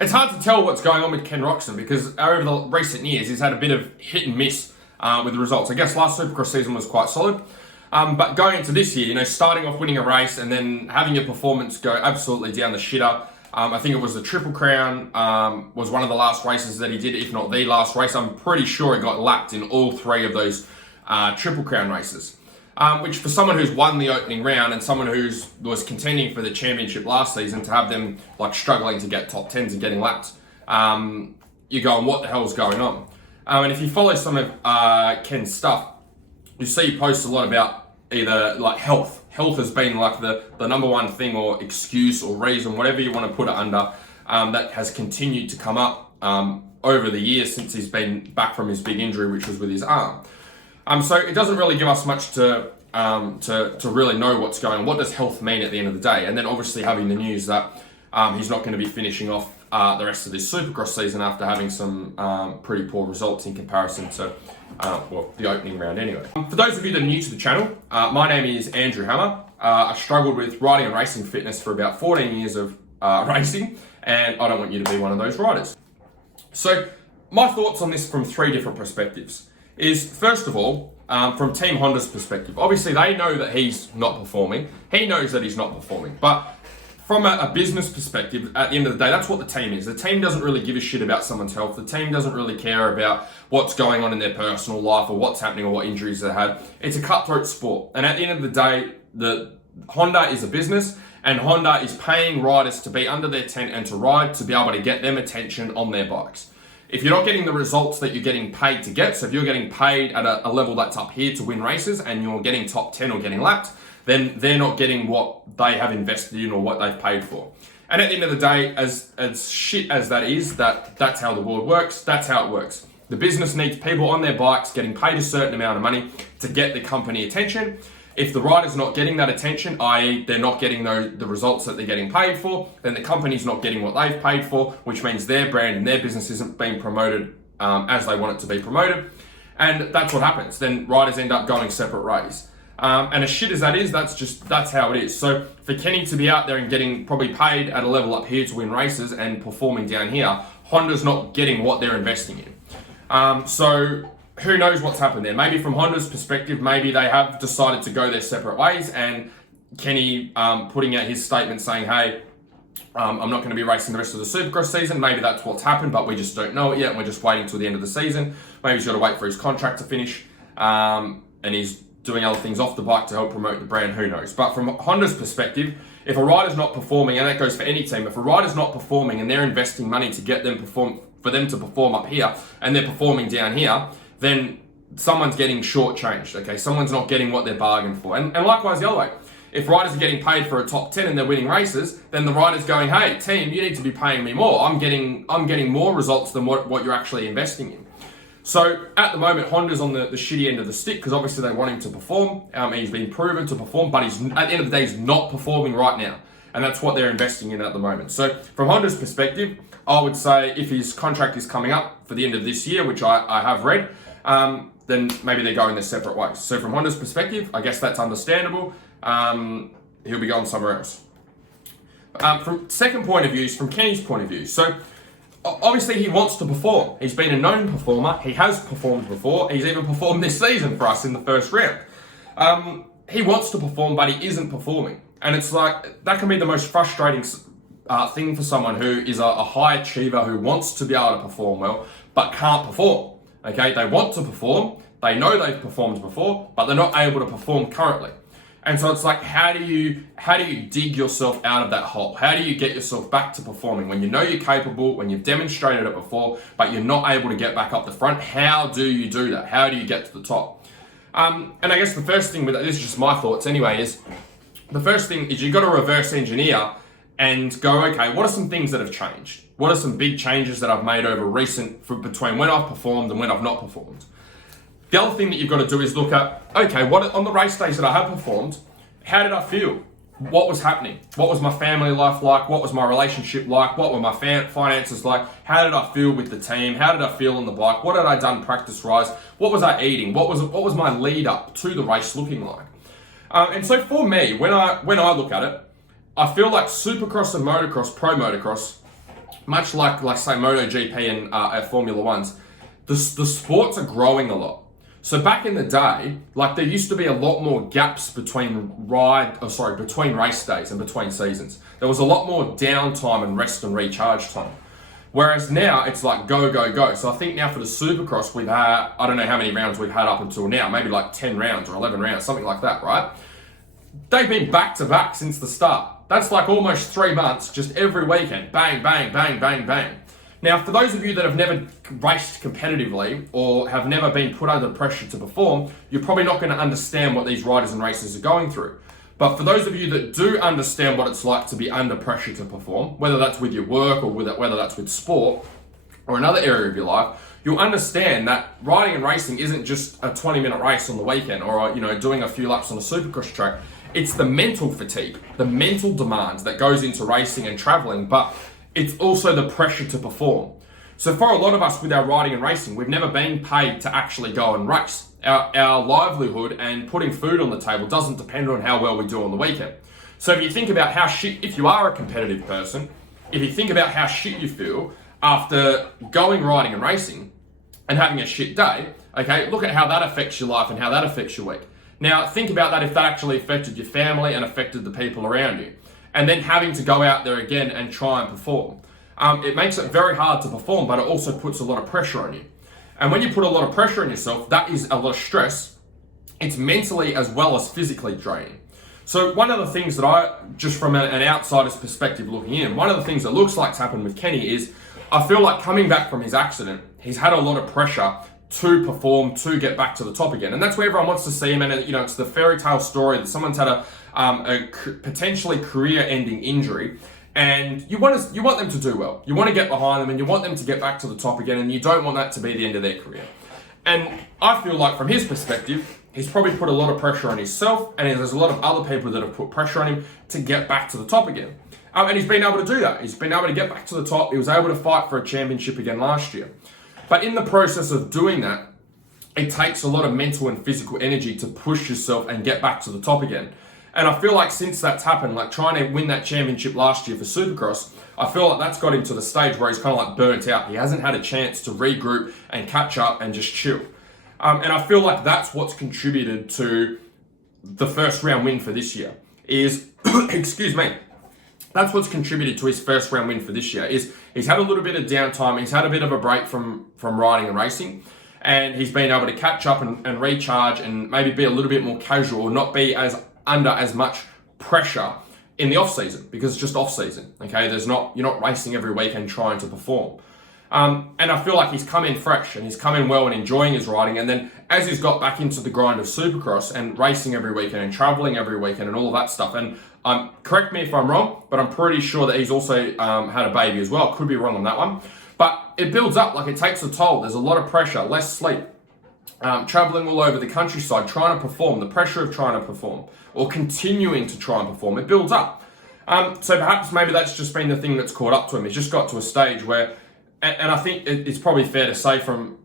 It's hard to tell what's going on with Ken Roczen because over the recent years he's had a bit of hit and miss with the results. I guess last Supercross season was quite solid, but going into this year, starting off winning a race and then having your performance go absolutely down the shitter. I think it was the Triple Crown was one of the last races that he did, if not the last race. I'm pretty sure he got lapped in all three of those Triple Crown races. Which for someone who's won the opening round and someone who was contending for the championship last season, to have them struggling to get top 10s and getting lapped, you're going, what the hell's going on? And if you follow some of Ken's stuff, you see he posts a lot about either health. Health has been the number one thing or excuse or reason, whatever you want to put it under, that has continued to come up over the years since he's been back from his big injury, which was with his arm. So it doesn't really give us much to really know what's going on. What does health mean at the end of the day? And then obviously having the news that he's not going to be finishing off the rest of this Supercross season after having some pretty poor results in comparison to the opening round anyway. For those of you that are new to the channel, my name is Andrew Hammer. I struggled with riding and racing fitness for about 14 years of racing, and I don't want you to be one of those riders. So my thoughts on this from three different perspectives is, first of all, from Team Honda's perspective. Obviously, they know that he's not performing. He knows that he's not performing. But from a business perspective, at the end of the day, that's what the team is. The team doesn't really give a shit about someone's health. The team doesn't really care about what's going on in their personal life or what's happening or what injuries they had. It's a cutthroat sport. And at the end of the day, the Honda is a business, and Honda is paying riders to be under their tent and to ride to be able to get them attention on their bikes. If you're not getting the results that you're getting paid to get, so if you're getting paid at a level that's up here to win races and you're getting top 10 or getting lapped, then they're not getting what they have invested in or what they've paid for. And at the end of the day, as shit as that is, that's how the world works, that's how it works. The business needs people on their bikes getting paid a certain amount of money to get the company attention. If the rider's not getting that attention, i.e. they're not getting the results that they're getting paid for, then the company's not getting what they've paid for, which means their brand and their business isn't being promoted as they want it to be promoted. And that's what happens. Then riders end up going separate ways. And as shit as that is, that's how it is. So for Kenny to be out there and getting probably paid at a level up here to win races and performing down here, Honda's not getting what they're investing in. So who knows what's happened there? Maybe from Honda's perspective, maybe they have decided to go their separate ways, and Kenny putting out his statement saying, hey, I'm not going to be racing the rest of the Supercross season. Maybe that's what's happened, but we just don't know it yet, and we're just waiting till the end of the season. Maybe he's got to wait for his contract to finish, and he's doing other things off the bike to help promote the brand, who knows. But from Honda's perspective, if a rider's not performing, and that goes for any team, if a rider's not performing and they're investing money to get them for them to perform up here, and they're performing down here, then someone's getting shortchanged, okay? Someone's not getting what they're bargained for. And likewise the other way. If riders are getting paid for a top 10 and they're winning races, then the rider's going, hey, team, you need to be paying me more. I'm getting more results than what you're actually investing in. So at the moment, Honda's on the shitty end of the stick because obviously they want him to perform. He's been proven to perform, but he's at the end of the day, he's not performing right now. And that's what they're investing in at the moment. So from Honda's perspective, I would say if his contract is coming up for the end of this year, which I have read, then maybe they're going their separate ways. So from Honda's perspective, I guess that's understandable. He'll be going somewhere else. From second point of view, from Kenny's point of view. So obviously he wants to perform. He's been a known performer. He has performed before. He's even performed this season for us in the first round. He wants to perform, but he isn't performing. And it's like, that can be the most frustrating thing for someone who is a high achiever who wants to be able to perform well, but can't perform. Okay, they want to perform, they know they've performed before, but they're not able to perform currently. And so it's like, how do you dig yourself out of that hole? How do you get yourself back to performing when you know you're capable, when you've demonstrated it before, but you're not able to get back up the front? How do you do that? How do you get to the top? And I guess the first thing with this is just my thoughts anyway, is the first thing is you've got to reverse engineer and go, okay, what are some things that have changed? What are some big changes that I've made over between when I've performed and when I've not performed? The other thing that you've got to do is look at, okay, what on the race days that I have performed, how did I feel? What was happening? What was my family life like? What was my relationship like? What were my finances like? How did I feel with the team? How did I feel on the bike? What had I done practice-wise? What was I eating? What was my lead up to the race looking like? And so for me, when I look at it, I feel like Supercross and motocross, pro motocross, much like say MotoGP and Formula Ones, the sports are growing a lot. So back in the day, like there used to be a lot more gaps between between race days and between seasons. There was a lot more downtime and rest and recharge time. Whereas now it's like go, go, go. So I think now for the Supercross, we've had, I don't know how many rounds we've had up until now, maybe like 10 rounds or 11 rounds, something like that, right? They've been back to back since the start. That's like almost 3 months, just every weekend. Bang, bang, bang, bang, bang. Now, for those of you that have never raced competitively or have never been put under pressure to perform, you're probably not going to understand what these riders and racers are going through. But for those of you that do understand what it's like to be under pressure to perform, whether that's with your work or whether that's with sport or another area of your life, you'll understand that riding and racing isn't just a 20-minute race on the weekend or doing a few laps on a Supercross track. It's the mental fatigue, the mental demands that goes into racing and traveling, but it's also the pressure to perform. So for a lot of us with our riding and racing, we've never been paid to actually go and race. Our livelihood and putting food on the table doesn't depend on how well we do on the weekend. So if you think about how shit, if you are a competitive person, if you think about how shit you feel after going riding and racing and having a shit day, okay, look at how that affects your life and how that affects your week. Now think about that if that actually affected your family and affected the people around you. And then having to go out there again and try and perform. It makes it very hard to perform, but it also puts a lot of pressure on you. And when you put a lot of pressure on yourself, that is a lot of stress. It's mentally as well as physically draining. So one of the things that just from an outsider's perspective looking in, one of the things that looks like's happened with Kenny is, I feel like coming back from his accident, he's had a lot of pressure to perform, to get back to the top again. And that's where everyone wants to see him. And it's the fairy tale story that someone's had a potentially career-ending injury. And you want them to do well. You want to get behind them and you want them to get back to the top again, and you don't want that to be the end of their career. And I feel like from his perspective, he's probably put a lot of pressure on himself, and there's a lot of other people that have put pressure on him to get back to the top again. And he's been able to do that. He's been able to get back to the top. He was able to fight for a championship again last year. But in the process of doing that, it takes a lot of mental and physical energy to push yourself and get back to the top again. And I feel like since that's happened, like trying to win that championship last year for Supercross, I feel like that's got him to the stage where he's kind of like burnt out. He hasn't had a chance to regroup and catch up and just chill. And I feel like that's what's contributed to the first round win for this year is, excuse me, that's what's contributed to his first round win for this year is he's had a little bit of downtime. He's had a bit of a break from riding and racing, and he's been able to catch up and recharge and maybe be a little bit more casual, not be under as much pressure in the off season, because it's just off season. Okay, you're not racing every weekend trying to perform. And I feel like he's come in fresh and he's come in well and enjoying his riding. And then as he's got back into the grind of Supercross and racing every weekend and traveling every weekend and all of that stuff. And correct me if I'm wrong, but I'm pretty sure that he's also had a baby as well. Could be wrong on that one. But it builds up, like it takes a toll. There's a lot of pressure, less sleep, traveling all over the countryside, trying to perform, the pressure of trying to perform or continuing to try and perform. It builds up. So perhaps maybe that's just been the thing that's caught up to him. He's just got to a stage where, and I think it's probably fair to say from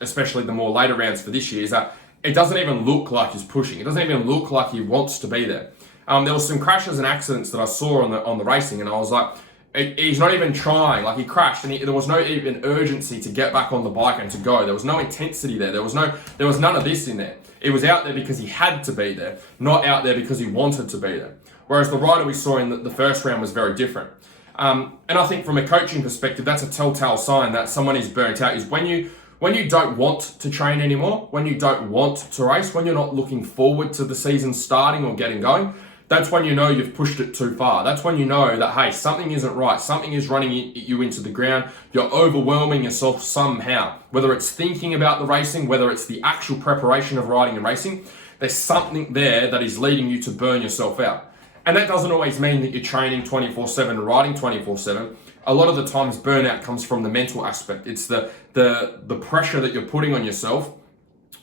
especially the more later rounds for this year, is that it doesn't even look like he's pushing. It doesn't even look like he wants to be there. There was some crashes and accidents that I saw on the racing, and I was like, he's not even trying. Like he crashed, and there was no even urgency to get back on the bike and to go. There was no intensity there. There was none of this in there. It was out there because he had to be there, not out there because he wanted to be there. Whereas the rider we saw in the first round was very different. And I think from a coaching perspective, that's a telltale sign that someone is burnt out, is when you don't want to train anymore, when you don't want to race, when you're not looking forward to the season starting or getting going, that's when you know you've pushed it too far. That's when you know that, hey, something isn't right. Something is running you into the ground. You're overwhelming yourself somehow. Whether it's thinking about the racing, whether it's the actual preparation of riding and racing, there's something there that is leading you to burn yourself out. And that doesn't always mean that you're training 24/7 and riding 24/7. A lot of the times burnout comes from the mental aspect. It's the pressure that you're putting on yourself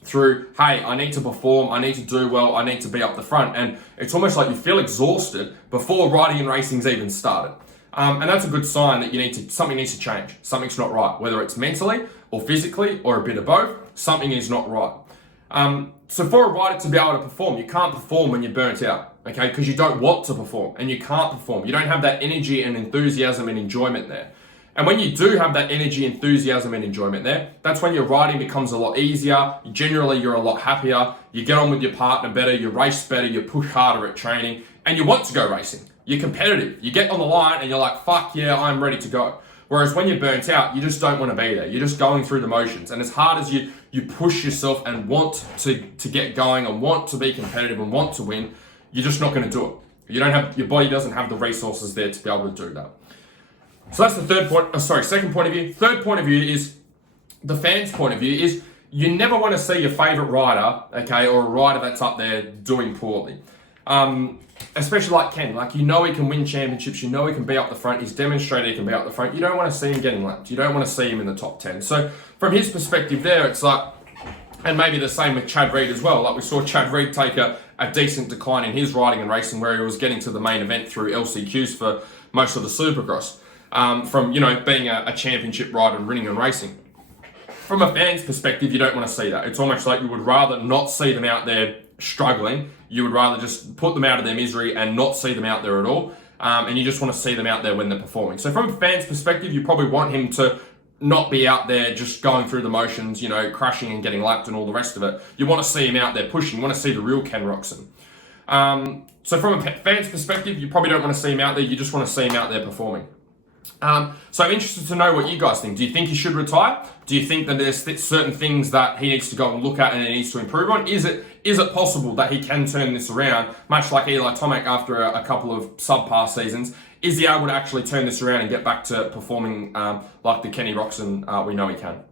through, hey, I need to perform, I need to do well, I need to be up the front. And it's almost like you feel exhausted before riding and racing's even started. And that's a good sign that something needs to change. Something's not right, whether it's mentally or physically or a bit of both, something is not right. So for a rider to be able to perform, you can't perform when you're burnt out, okay? Because you don't want to perform and you can't perform. You don't have that energy and enthusiasm and enjoyment there. And when you do have that energy, enthusiasm, and enjoyment there, that's when your riding becomes a lot easier. Generally, you're a lot happier. You get on with your partner better, you race better, you push harder at training, and you want to go racing. You're competitive. You get on the line and you're like, fuck yeah, I'm ready to go. Whereas when you're burnt out, you just don't want to be there. You're just going through the motions. And as hard as you push yourself and want to get going and want to be competitive and want to win, you're just not going to do it. Your body doesn't have the resources there to be able to do that. So that's the second point of view. Third point of view is the fans' point of view is you never want to see your favorite rider, okay, or a rider that's up there doing poorly. Especially like Ken, like he can win championships, he can be up the front, he's demonstrated he can be up the front. You don't want to see him getting lapped. You don't want to see him in the top 10. So from his perspective there, it's like, and maybe the same with Chad Reed as well. Like we saw Chad Reed take a decent decline in his riding and racing where he was getting to the main event through LCQs for most of the Supercross. From being a championship rider and winning and racing. From a fan's perspective, you don't want to see that. It's almost like you would rather not see them out there struggling. You would rather just put them out of their misery and not see them out there at all. And you just want to see them out there when they're performing. So from a fan's perspective, you probably want him to not be out there just going through the motions, crashing and getting lapped and all the rest of it. You want to see him out there pushing. You want to see the real Ken Roczen. So from a fan's perspective, you probably don't want to see him out there. You just want to see him out there performing. So I'm interested to know what you guys think. Do you think he should retire? Do you think that there's certain things that he needs to go and look at and he needs to improve on? Is it possible that he can turn this around, much like Eli Tomac after a couple of subpar seasons? Is he able to actually turn this around and get back to performing like the Kenny Roczen we know he can?